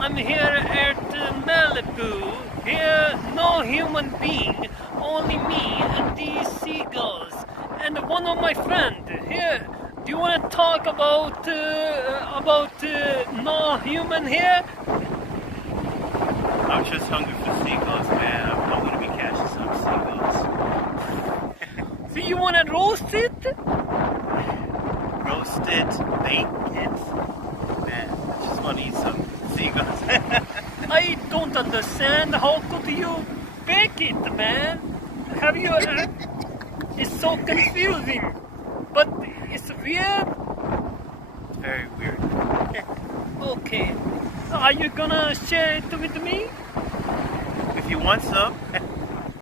I'm here at Malibu. Here, no human being, only me and these seagulls. And one of my friends. Here, do you want to talk about no human here? I'm just hungry for seagulls, man. I'm gonna be catching some seagulls. So you want to roast it? Roasted, baked it. Man, I just want to eat some seagulls. I don't understand. How could you bake it, man? Have you? It's so confusing. But it's weird. It's very weird. Okay. Are you gonna share it with me? If you want some.